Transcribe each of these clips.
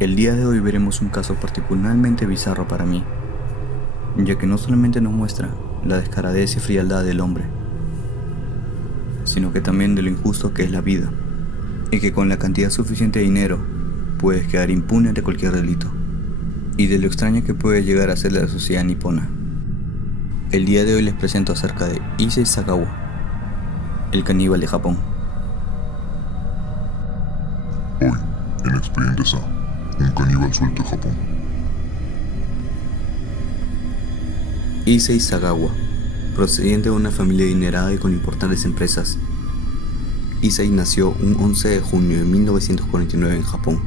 El día de hoy veremos un caso particularmente bizarro para mí, ya que no solamente nos muestra la descaradez y frialdad del hombre, sino que también de lo injusto que es la vida, y que con la cantidad suficiente de dinero puedes quedar impune de cualquier delito, y de lo extraña que puede llegar a ser la sociedad nipona. El día de hoy les presento acerca de Issei Sagawa, el caníbal de Japón. Hoy, en Expedientes A, un caníbal suelto en Japón. Issei Sagawa, procedente de una familia adinerada y con importantes empresas. Issei nació un 11 de junio de 1949 en Japón.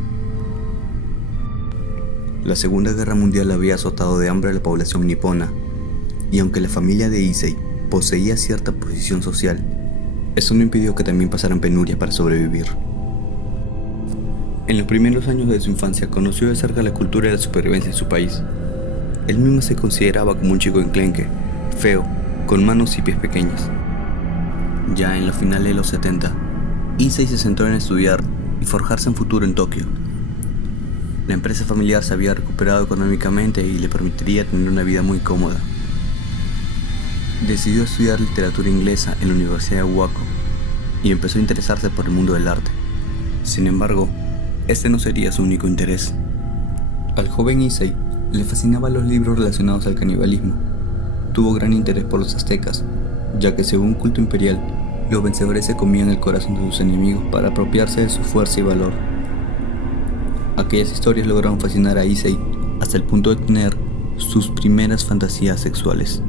La Segunda Guerra Mundial había azotado de hambre a la población nipona, y aunque la familia de Issei poseía cierta posición social, eso no impidió que también pasaran penuria para sobrevivir. En los primeros años de su infancia conoció de cerca la cultura y la supervivencia de su país. Él mismo se consideraba como un chico enclenque, feo, con manos y pies pequeños. Ya en los finales de los 70, Issei se centró en estudiar y forjarse un futuro en Tokio. La empresa familiar se había recuperado económicamente y le permitiría tener una vida muy cómoda. Decidió estudiar literatura inglesa en la Universidad de Wako y empezó a interesarse por el mundo del arte. Sin embargo, este no sería su único interés. Al joven Issei le fascinaban los libros relacionados al canibalismo. Tuvo gran interés por los aztecas, ya que según culto imperial, los vencedores se comían el corazón de sus enemigos para apropiarse de su fuerza y valor. Aquellas historias lograron fascinar a Issei hasta el punto de tener sus primeras fantasías sexuales.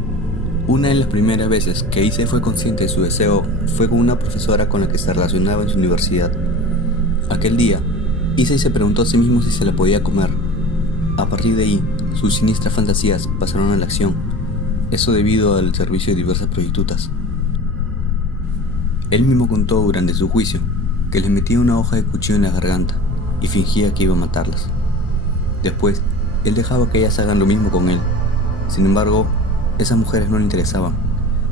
Una de las primeras veces que Issei fue consciente de su deseo fue con una profesora con la que se relacionaba en su universidad. Aquel día, Issei se preguntó a sí mismo si se la podía comer. A partir de ahí, sus siniestras fantasías pasaron a la acción, eso debido al servicio de diversas prostitutas. Él mismo contó durante su juicio que les metía una hoja de cuchillo en la garganta y fingía que iba a matarlas. Después, él dejaba que ellas hagan lo mismo con él. Sin embargo, esas mujeres no le interesaban,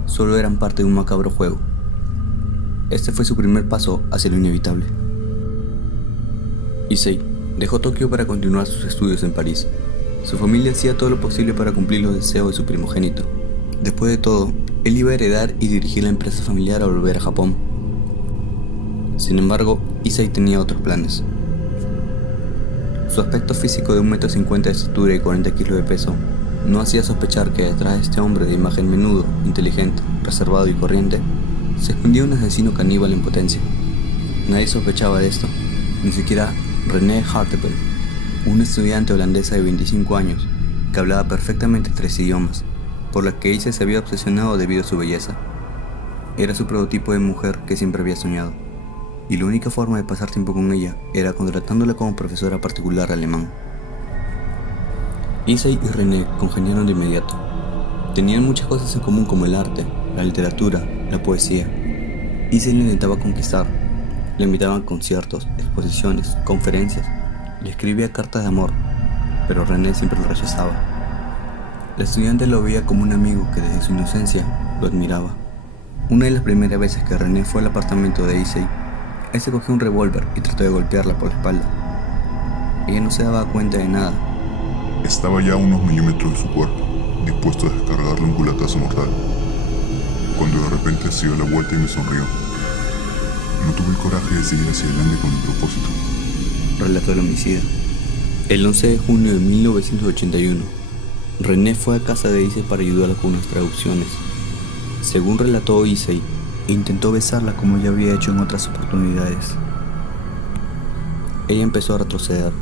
solo eran parte de un macabro juego. Este fue su primer paso hacia lo inevitable. Issei dejó Tokio para continuar sus estudios en París. Su familia hacía todo lo posible para cumplir los deseos de su primogénito. Después de todo, él iba a heredar y dirigir la empresa familiar al volver a Japón. Sin embargo, Issei tenía otros planes. Su aspecto físico de 1,50 m de estatura y 40 kg de peso no hacía sospechar que detrás de este hombre de imagen menudo, inteligente, reservado y corriente, se escondía un asesino caníbal en potencia. Nadie sospechaba de esto, ni siquiera René Hartepel, una estudiante holandesa de 25 años que hablaba perfectamente 3 idiomas, por la que Issei se había obsesionado debido a su belleza. Era su prototipo de mujer que siempre había soñado, y la única forma de pasar tiempo con ella era contratándola como profesora particular de alemán. Issei y René congeniaron de inmediato. Tenían muchas cosas en común como el arte, la literatura, la poesía. Issei le intentaba conquistar. Le invitaban a conciertos, exposiciones, conferencias. Le escribía cartas de amor, pero René siempre lo rechazaba. La estudiante lo veía como un amigo que desde su inocencia lo admiraba. Una de las primeras veces que René fue al apartamento de Issei, él se cogió un revólver y trató de golpearla por la espalda. Ella no se daba cuenta de nada. Estaba ya a unos milímetros de su cuerpo, dispuesto a descargarle un culatazo mortal, cuando de repente se dio la vuelta y me sonrió. No tuve el coraje de seguir hacia adelante con mi propósito, Relató el homicida. El 11 de junio de 1981, René fue a casa de Issei para ayudarla con unas traducciones. Según relató Issei, intentó besarla como ya había hecho en otras oportunidades. Ella empezó a retroceder.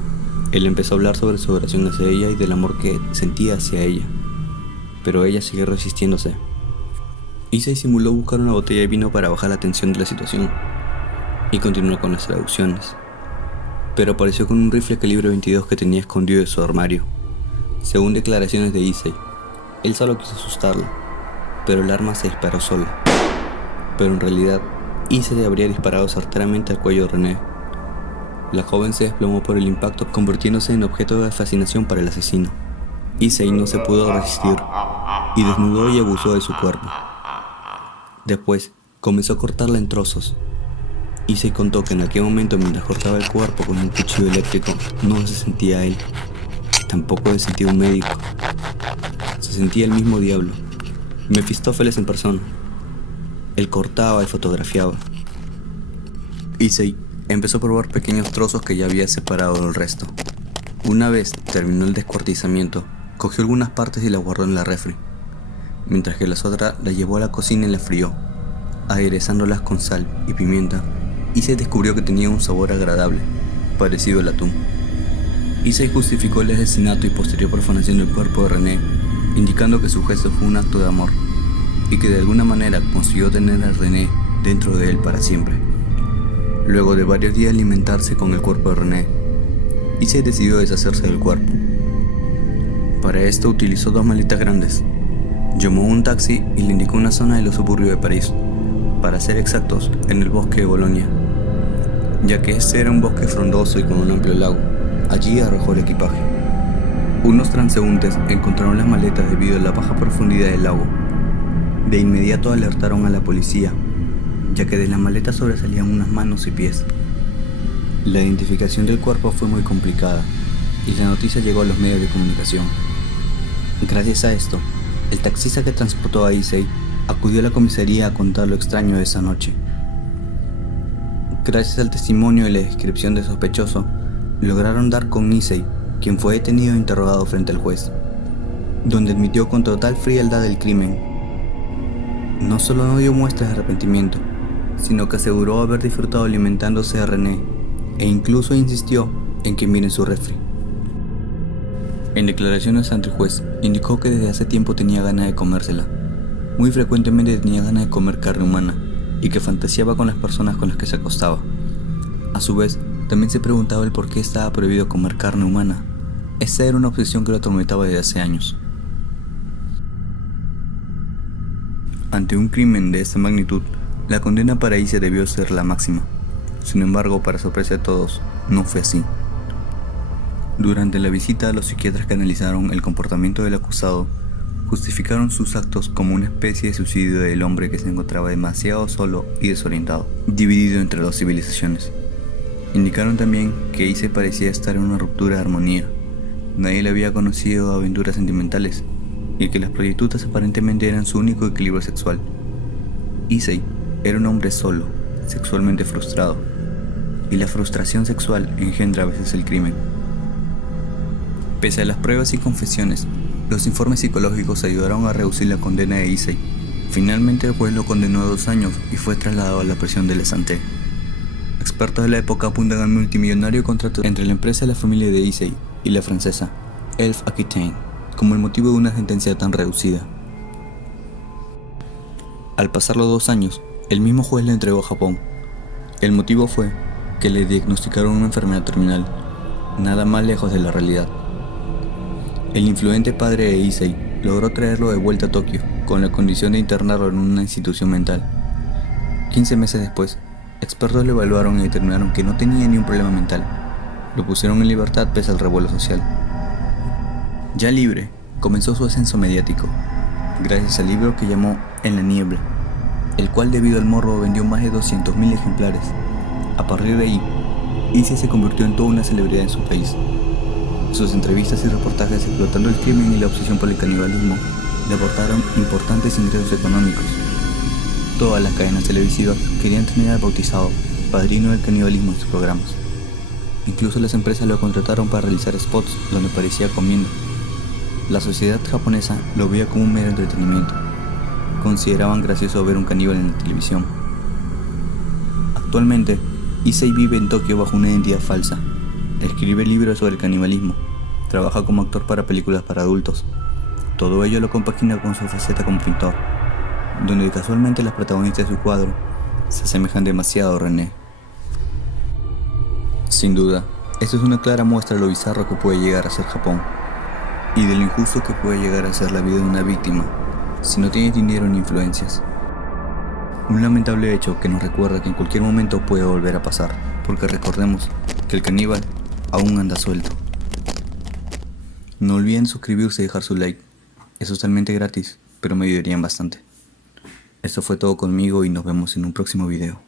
Él empezó a hablar sobre su adoración hacia ella y del amor que sentía hacia ella, pero ella siguió resistiéndose. Issei simuló buscar una botella de vino para bajar la tensión de la situación y continuó con las traducciones, pero apareció con un rifle calibre 22 que tenía escondido de su armario. Según declaraciones de Issei, él solo quiso asustarla, pero el arma se disparó sola. Pero en realidad, Issei habría disparado certeramente al cuello de René. La joven se desplomó por el impacto, convirtiéndose en objeto de fascinación para el asesino. Issei no se pudo resistir y desnudó y abusó de su cuerpo. Después, comenzó a cortarla en trozos. Issei contó que en aquel momento, mientras cortaba el cuerpo con un cuchillo eléctrico, no se sentía él, tampoco se sentía un médico, se sentía el mismo diablo, Mefistófeles en persona. Él cortaba y fotografiaba. Issei empezó a probar pequeños trozos que ya había separado del resto. Una vez terminó el descuartizamiento, cogió algunas partes y las guardó en la refri, mientras que las otras las llevó a la cocina y las frió, aderezándolas con sal y pimienta. Issei descubrió que tenía un sabor agradable, parecido al atún. Issei justificó el asesinato y posterior profanación del cuerpo de René, indicando que su gesto fue un acto de amor, y que de alguna manera consiguió tener a René dentro de él para siempre. Luego de varios días alimentarse con el cuerpo de René, Issei decidió deshacerse del cuerpo. Para esto utilizó 2 maletas grandes, llamó un taxi y le indicó una zona de los suburbios de París, para ser exactos, en el bosque de Bolonia, ya que este era un bosque frondoso y con un amplio lago. Allí arrojó el equipaje. Unos transeúntes encontraron las maletas debido a la baja profundidad del lago. De inmediato alertaron a la policía, ya que de las maletas sobresalían unas manos y pies. La identificación del cuerpo fue muy complicada y la noticia llegó a los medios de comunicación. Gracias a esto, el taxista que transportó a Issei acudió a la comisaría a contar lo extraño de esa noche. Gracias al testimonio y la descripción del sospechoso, lograron dar con Issei, quien fue detenido e interrogado frente al juez, donde admitió con total frialdad el crimen. No solo no dio muestras de arrepentimiento, sino que aseguró haber disfrutado alimentándose de René, e incluso insistió en que miren su refri. En declaraciones ante el juez, indicó que desde hace tiempo tenía ganas de comérsela. Muy frecuentemente tenía ganas de comer carne humana, y que fantaseaba con las personas con las que se acostaba. A su vez, también se preguntaba el por qué estaba prohibido comer carne humana. Esta era una obsesión que lo atormentaba desde hace años. Ante un crimen de esta magnitud, la condena para Issei debió ser la máxima. Sin embargo, para sorpresa de todos, no fue así. Durante la visita, los psiquiatras que analizaron el comportamiento del acusado justificaron sus actos como una especie de suicidio del hombre que se encontraba demasiado solo y desorientado, dividido entre 2 civilizaciones. Indicaron también que Issei parecía estar en una ruptura de armonía. Nadie le había conocido aventuras sentimentales, y que las prostitutas aparentemente eran su único equilibrio sexual. Issei era un hombre solo, sexualmente frustrado, y la frustración sexual engendra a veces el crimen. Pese a las pruebas y confesiones, los informes psicológicos ayudaron a reducir la condena de Issei. Finalmente el juez lo condenó a 2 años y fue trasladado a la prisión de La Santé. Expertos de la época apuntan al multimillonario contrato entre la empresa de la familia de Issei y la francesa Elf Aquitaine como el motivo de una sentencia tan reducida. Al pasar los 2 años, el mismo juez le entregó a Japón. El motivo fue que le diagnosticaron una enfermedad terminal, nada más lejos de la realidad. El influente padre de Issei logró traerlo de vuelta a Tokio, con la condición de internarlo en una institución mental. 15 meses después, expertos lo evaluaron y determinaron que no tenía ni un problema mental. Lo pusieron en libertad pese al revuelo social. Ya libre, comenzó su ascenso mediático, gracias al libro que llamó En la niebla, el cual debido al morbo vendió más de 200.000 ejemplares. A partir de ahí, Issei se convirtió en toda una celebridad en su país. Sus entrevistas y reportajes explotando el crimen y la obsesión por el canibalismo le aportaron importantes ingresos económicos. Todas las cadenas televisivas querían tener al bautizado padrino del canibalismo en sus programas. Incluso las empresas lo contrataron para realizar spots donde parecía comiendo. La sociedad japonesa lo veía como un mero entretenimiento. Consideraban gracioso ver un caníbal en la televisión. Actualmente, Issei vive en Tokio bajo una identidad falsa. Escribe libros sobre el canibalismo. Trabaja como actor para películas para adultos. Todo ello lo compagina con su faceta como pintor, donde casualmente las protagonistas de su cuadro se asemejan demasiado a René. Sin duda, esto es una clara muestra de lo bizarro que puede llegar a ser Japón, y de lo injusto que puede llegar a ser la vida de una víctima si no tiene dinero ni influencias. Un lamentable hecho que nos recuerda que en cualquier momento puede volver a pasar, porque recordemos que el caníbal aún anda suelto. No olviden suscribirse y dejar su like. Es totalmente gratis, pero me ayudarían bastante. Esto fue todo conmigo y nos vemos en un próximo video.